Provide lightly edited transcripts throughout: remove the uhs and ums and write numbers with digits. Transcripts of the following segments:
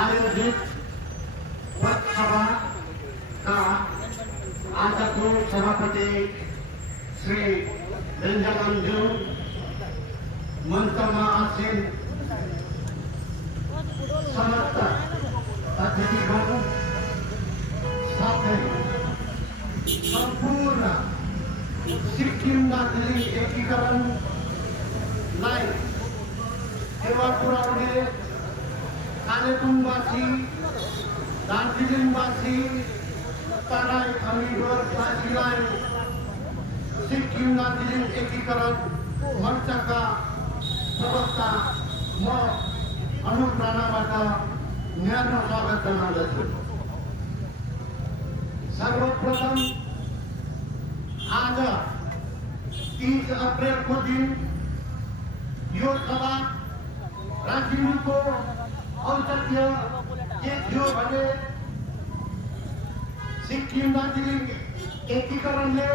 आयोजित सभा का आज को सभापति श्री बेन्जामिन मंचमा आसीन समस्त अतिथिगण साथै सम्पूर्ण सिक्किम दार्जिलिङ एकीकरणलाई टेवा पुर्याउने कालेबुङवासी दार्जिलिङवासी तराई अनि डुवर्सवासीलाई सिक्किम दार्जिलिङ एकीकरण मोर्चाका प्रवक्ता म अनुप राणाबाट न्यानो स्वागत जनाउँदछु। सर्वप्रथम आज 30 अप्रेलको दिन यो सभा राखिनुको औचित्य के थियो भने सिक्किम दार्जिलिङ एकीकरणले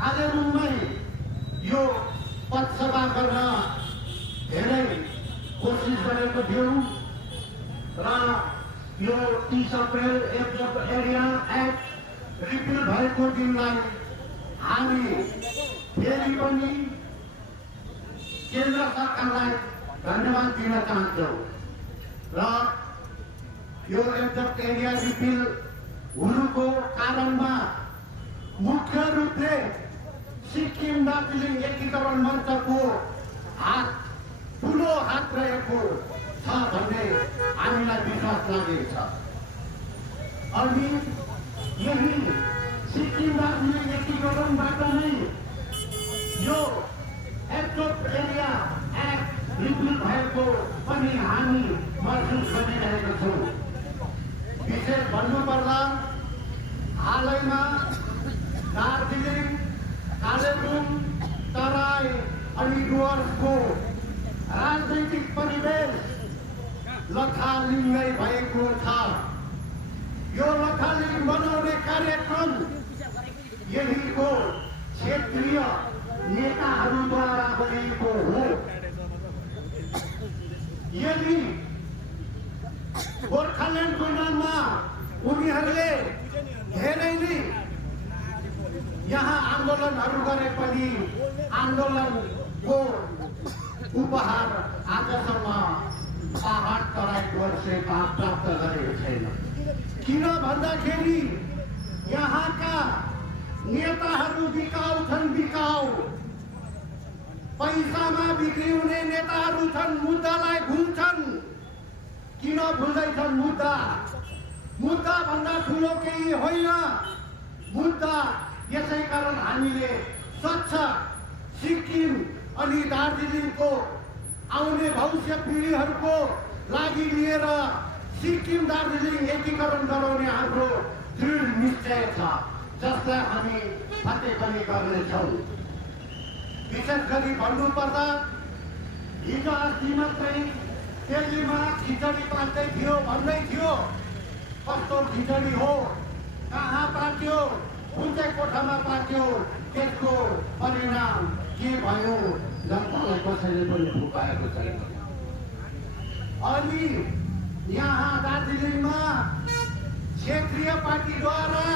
कालेबुङमै यो पथसभा गर्न धेरै कोसिस गरेको थियौँ र यो 30 अप्रेल एरिया एक्ट रिपिल भएको दिनलाई हामी फेरि पनि केन्द्र सरकारलाई धन्यवाद दिन चाहन्छौँ र यो एक्ट एरिया रिपिल हुनुको कारणमा मुख्य रूपले सिक्किम दार्जिलिङ एकीकरण मञ्चको हात ठुलो हात रहेको छ भन्ने हामीलाई विश्वास लागेको छ। अनि यही सिक्किम दार्जिलिङ एकीकरणबाट नै यो एक्ट एरिया एक्ट रिपिल भएको पनि हामी महसुस गरिरहेका छौँ। विशेष भन्नुपर्दा हालैमा दार्जिलिङ कालेबुङ तराई अनि डुवर्सको राजनैतिक परिवेश लथालिङ्गै भएको छ। यो लथालिङ्ग बनाउने कार्यक्रम यहीको क्षेत्रीय नेताहरूद्वारा गरिएको हो। यदि गोर्खाल्यान्डको नाममा उनीहरूले धेरै नै यहाँ आन्दोलनहरू गरे पनि आन्दोलनको उपहार आजसम्म पहाड तराई डुवर्सले प्राप्त गरेको छैन। किन भन्दाखेरि यहाँका नेताहरू बिकाउ छन्, बिकाउ पैसामा बिक्री हुने नेताहरू छन्, मुद्दालाई भुल्छन्। किन भुल्दैछन्? मुद्दा भन्दा ठुलो केही होइन। मुद्दा यसै कारण हामीले स्वच्छ सिक्किम अनि दार्जिलिङको आउने भविष्य पिँढीहरूको लागि लिएर सिक्किम दार्जिलिङ एकीकरण गराउने हाम्रो दृढ निश्चय छ, जसलाई हामी फते पनि गर्नेछौँ। विशेष गरी भन्नुपर्दा हिजो अस्ति मात्रै दिल्लीमा खिचडी पाक्दै थियो भन्दै थियो। कस्तो खिचडी हो, कहाँ पाक्यो, कुन चाहिँ कोठामा पाक्यो, त्यसको परिणाम के भयो जनतालाई कसैले पनि फुकाएको छैन। अनि यहाँ दार्जिलिङमा क्षेत्रीय पार्टीद्वारा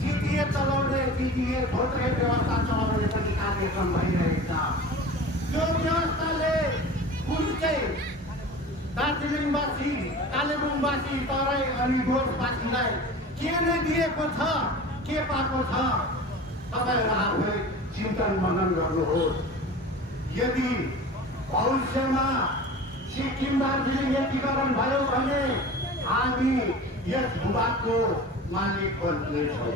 जिटिए चलाउने, जिटिए भोटरे व्यवस्था चलाउने पनि कार्यक्रम भइरहेको छ। त्यो व्यवस्थाले कुन चाहिँ दार्जिलिङवासी, कालेबुङवासी, तराई अनि डुवर्सवासीलाई के नै दिएको छ, के पाएको छ, तपाईँहरू आफै चिन्तन मनन गर्नुहोस्। यदि भविष्यमा सिक्किम दार्जिलिङ एकीकरण भयो भने हामी यस भूभागको मालिक बन्नेछौँ।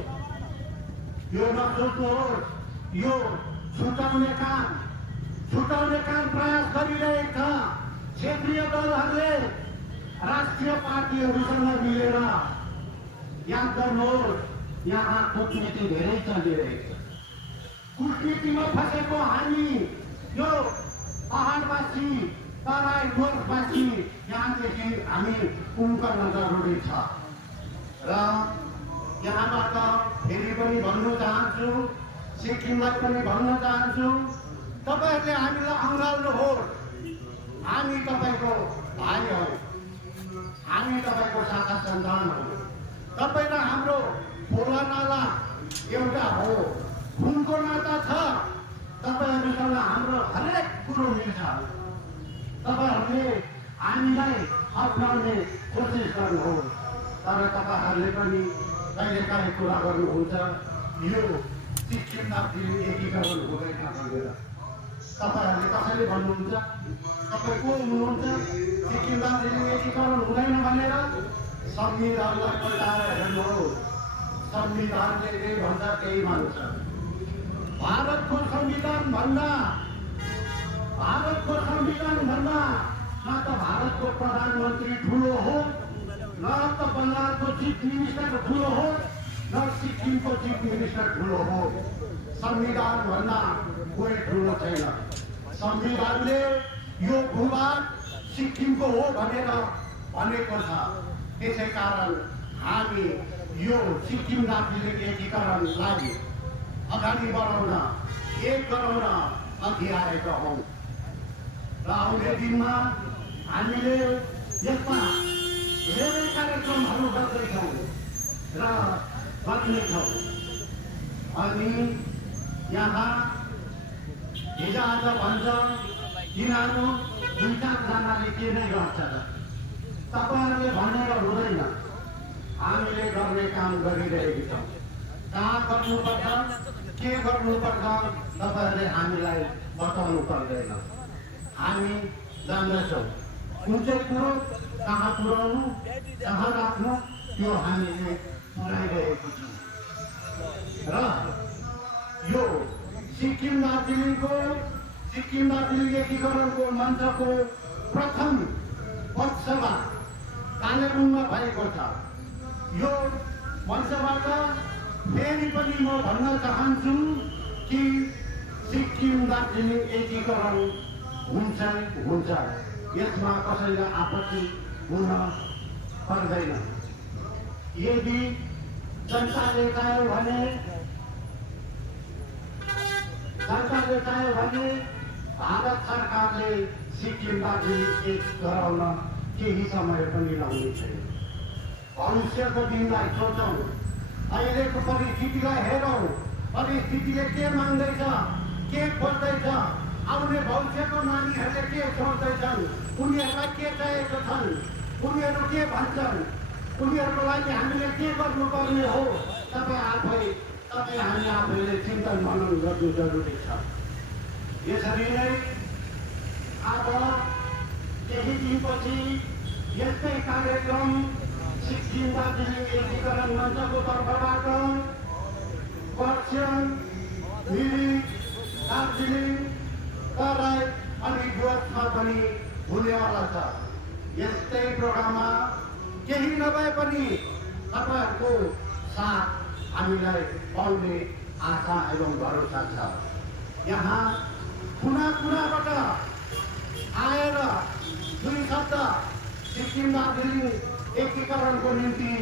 यो नसोच्नुहोस्, यो छुटाउने काम प्रयास गरिरहेका छ क्षेत्रीय दलहरूले राष्ट्रिय पार्टीहरूसँग मिलेर। याद गर्नुहोस्, यहाँ कूटनीति धेरै चलिरहेको छ। कूटनीतिमा फसेको हामी यो पहाडवासी, तराई डुवर्सवासी यहाँदेखि हामी उम्कन जरुरी छ। र यहाँबाट फेरि पनि भन्न चाहन्छु, सिक्किमलाई पनि भन्न चाहन्छु, तपाईँहरूले हामीलाई अँगाल्नुहोस्। हामी तपाईँको भाइ हौ, हामी तपाईँको शाखा सन्तान हो। तपाईँ र हाम्रो खोला नाला एउटा हो, खुनको नाता छ। तपाईँहरूसँग हाम्रो हरेक कुरो मिल्छ। तपाईँहरूले हामीलाई अप्नाउने कोसिस गर्नुहोस्, तर तपाईँहरूले पनि कहिलेकाहीँ कुरा गर्नुहुन्छ यो सिक्किम दार्जिलिङ एकीकरण हुँदैन भनेर। तपाईँहरूले कसरी भन्नुहुन्छ? तपाईँ को हुनुहुन्छ सिक्किम दार्जिलिङ एकीकरण हुँदैन भनेर? संविधानलाई पल्टाएर हेर्नुहोस्, संविधानले जे भन्छ त्यही मान्छ। भारतको संविधान भन्दा न त भारतको प्रधानमन्त्री ठुलो हो, न त बङ्गालको चिफ मिनिस्टर ठुलो हो, न सिक्किमको चिफ मिनिस्टर ठुलो हो। संविधान भन्दा कोही ठुलो छैन। संविधानले यो भूभाग सिक्किमको हो भनेर भनेको छ। त्यसै कारण हामी यो सिक्किम दार्जिलिङ एकीकरणलाई अगाडि बढाउन, एक गराउन अघि आएका हौँ र आउने दिनमा हामीले यसमा धेरै कार्यक्रमहरू गर्दैछौँ र गर्नेछौँ। अनि यहाँ हिजोआज भन्छ यिनीहरू दुई चारजनाले के नै गर्छ र तपाईँहरूले भनेर हुँदैन। हामीले गर्ने काम गरिरहेका छौँ। कहाँ गर्नुपर्छ, के गर्नुपर्छ तपाईँहरूले हामीलाई बताउनु पर्दैन। हामी जान्दछौँ कुन चाहिँ कुरो कहाँ पुर्याउनु, कहाँ राख्नु, त्यो हामीले पुऱ्याइरहेको छौँ। र यो सिक्किम दार्जिलिङ एकीकरणको मञ्चको प्रथम पक्षमा कालेबुङमा भएको छ। यो मञ्चबाट फेरि पनि म भन्न चाहन्छु कि सिक्किम दार्जिलिङ एकीकरण हुन्छ। यसमा कसैलाई आपत्ति हुन पर्दैन। यदि जनताले चाह्यो भने भारत सरकारले सिक्किम दार्जिलिङ एक गराउन केही समय पनि लाउने छैन। भविष्यको दिनलाई सोचौँ, अहिलेको परिस्थितिलाई हेरौँ। परिस्थितिले के माग्दैछ, के खोज्दैछ, आउने भविष्यको नानीहरूले के सोच्दैछन्, उनीहरूलाई के चाहिएको छन्, उनीहरू के भन्छन्, उनीहरूको लागि हामीले के गर्नुपर्ने हो, तपाईँ हामी आफैले चिन्तन मनन गर्नु जरुरी छ। यसरी नै अब केही दिनपछि यस्तै कार्यक्रम सिक्किम दार्जिलिङ एकीकरण मञ्चको तर्फबाट खरसाङ, मिरिक, दार्जिलिङ, तराई अनि डुवर्समा पनि हुनेवाला छ। यस्तै प्रोग्राममा केही नभए पनि तपाईँहरूको साथ हामीलाई पाउने आशा एवं भरोसा छ। यहाँ कुनाबाट आएर दुई शब्द सिक्किम दार्जिलिङ एकीकरणको निम्ति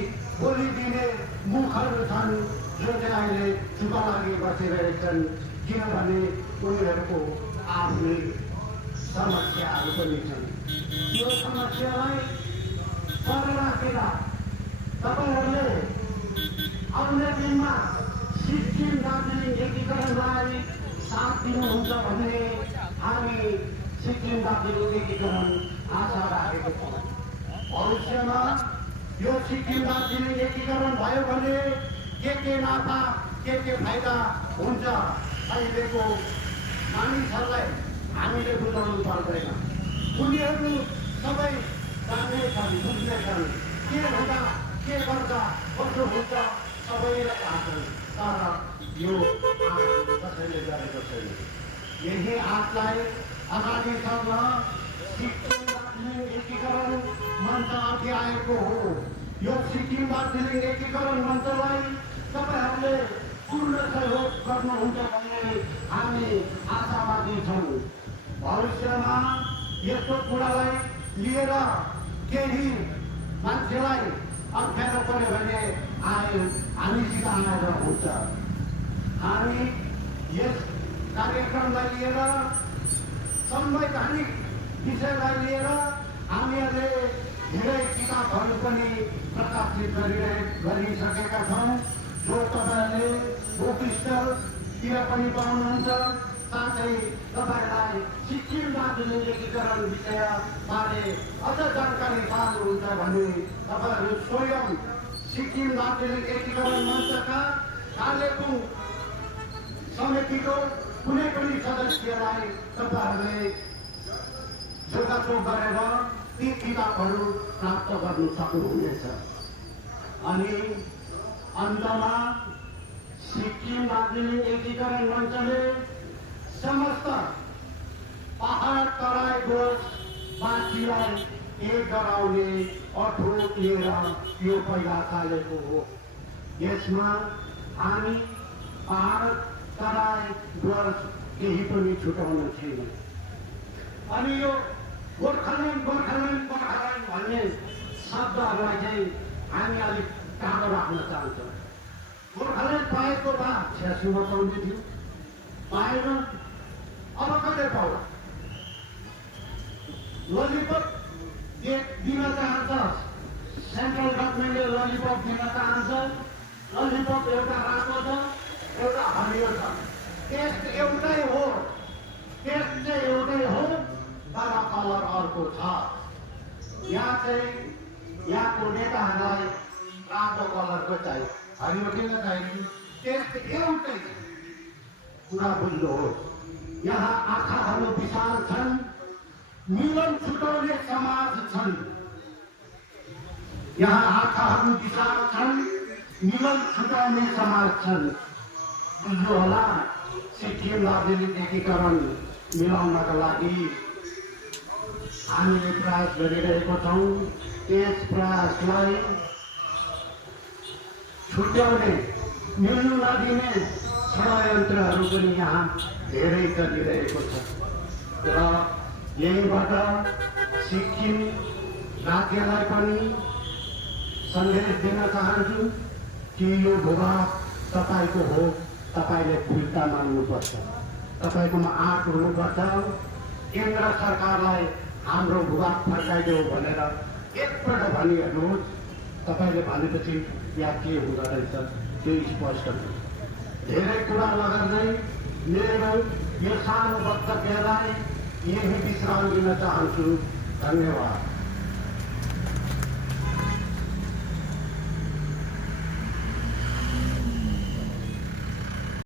बोलिदिने मुखहरू छन्, जो चाहिँ अहिले चुप लागि बसिरहेछन्। किनभने उनीहरूको आफ्नै समस्याहरू पनि छन्। यो समस्यालाई पर राखेर तपाईँहरूले आउने दिनमा सिक्किम दार्जिलिङ एकीकरणलाई साथ दिनुहुन्छ भने हामी सिक्किम दार्जिलिङ एकीकरण आशा राखेको छौँ। भविष्यमा यो सिक्किम दार्जिलिङ एकीकरण भयो भने के नाफा, के फाइदा हुन्छ अहिलेको मानिसहरूलाई हामीले बुझाउनु पर्दैन। उनीहरू सबै जान्नेछन्, बुझ्नेछन्, के हुँदा के गर्दा कसो हुन्छ सबैलाई थाहा छ। तर यो आँट कसैले गरेको छैन। यही आँटलाई अगाडि सर्न सिक्किम दार्जिलिङ एकीकरण मञ्च अघि आएको हो। यो सिक्किम दार्जिलिङ एकीकरण मञ्चलाई तपाईँहरूले पूर्ण सहयोग गर्नुहुन्छ भन्ने हामी आशावादी छौँ। भविष्यमा यस्तो कुरालाई लिएर केही मान्छेलाई अप्ठ्यारो पर्यो भने हामीसित आएर हुन्छ। हामी यस कार्यक्रमलाई लिएर, संवैधानिक विषयलाई लिएर हामीहरूले धेरै किताबहरू बातचित गरिसकेका छौँ, जो तपाईँहरूले बुकस्टलतिर पनि पाउनुहुन्छ। साथै तपाईँहरूलाई सिक्किम दार्जिलिङ एकीकरण विषयबारे अझ जानकारी चाहनुहुन्छ भने तपाईँहरू स्वयं सिक्किम दार्जिलिङ एकीकरण मञ्चका कालेबुङ समितिको कुनै पनि सदस्यलाई तपाईँहरूले जोगाजोग गरेर ती किताबहरू प्राप्त गर्नु सक्नुहुनेछ। अनि अन्तमा सिक्किम दार्जिलिङ एकीकरण मञ्चले समस्त पहाड तराई गोजवासीलाई एक गराउने अठोट लिएर यो पहिला चालेको हो। यसमा हामी पहाड तराई गोज केही पनि छुटाउनु छैन। अनि यो गोर्खाल्यान्ड गोर्खाल्यान्ड गोर्खाल्यान्ड भन्ने शब्दहरूलाई चाहिँ हामी अलिक टाढो राख्न चाहन्छौँ। गोर्खाल्यान्ड पाएको भए 86 मा पाउने थियो, पाएन, अब कतै पाउला। ललिपप दिन चाहन्छ, सेन्ट्रल गभर्मेन्टले ललिपप दिन चाहन्छ। ललिपप एउटा रातो छ, एउटा हरियो छ, टेस्ट एउटै हो, टेस्ट चाहिँ एउटै हो, तर कलर अर्को छ। यहाँ चाहिँ यहाँको नेताहरूलाई रातो कलरको चाहियो, हरियो किन चाहियो? टेस्ट एउटै कुरा बुझ्नुहोस्। यहाँ आँखाहरू विशाल छन्, मिलन छुटाउने समाज छन्। यहाँ आँखाहरू विशाल छन्, मिलन छुटाउने समाज छन्। बुझ्नु होला, सिक्किम दार्जिलिङ एकीकरण मिलाउनका लागि हामीले प्रयास गरिरहेको छौँ। त्यस प्रयासलाई छुट्याउने, मिल्न नदिने षड्यन्त्रहरू पनि यहाँ धेरै चलिरहेको छ। र यहीँबाट सिक्किम राज्यलाई पनि सन्देश दिन चाहन्छु कि यो भूभाग तपाईँको हो, तपाईँले फिर्ता माग्नुपर्छ, तपाईँकोमा आँट हुनुपर्छ। केन्द्र सरकारलाई हाम्रो भूभाग फर्काइदेऊ भनेर एकपल्ट भनिहेर्नुहोस्। तपाईँले भनेपछि यहाँ के हुँदो रहेछ त्यो स्पष्ट हुन्छ। धेरै कुरा नगर्दै मेरो यो सानो वक्तव्यलाई यही विश्राम दिन चाहन्छु। धन्यवाद।